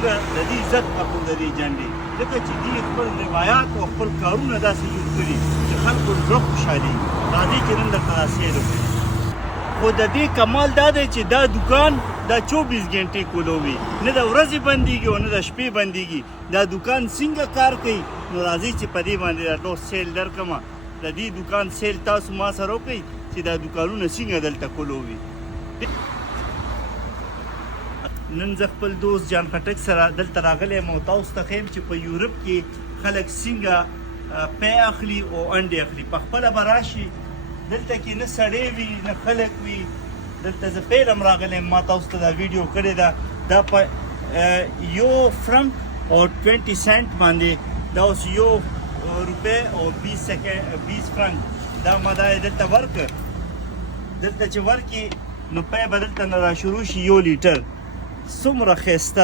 څنګه د دې عزت اخلو د دې جنډې ځکه چې دې خپل روایات او خپل کارونه داسې جوړ کړي چې خلکو زړه خوشحالي راځي چې نن درته دا سیل وکړي خو د دې کمال دا دی چې دا دکان دا 24 غنټې کولو وي نه د ورځې بندېږي او نه د شپې بندېږي دا دکان څنګه کار کوي نو راځئ چې په دې باندې دا ټول سیل درکړمه د دې دکان سیل تاسو ما سره وکړئ چې دا دکانونه څنګه دلته کولو وي نن زه خپل دوست جان خټک سره دلته راغلی یم او تاسو ته ښیم چې په یورپ کې خلک څنګه پی اخلي او انډې اخلي په خپله به راشي دلته کې نه سړی وي نه خلک وي دلته زه پیل هم راغلی یم ما تاسو ته دا ویډیو کړې ده دا په یو فرنک او 20 سنټ باندې دا اوس یو روپۍ او 20 فرنک دا ما دا دلته ورکړ دلته چې ورکړي نو پی به دلته نه را شروع شي 1 لیټر څومره ښایسته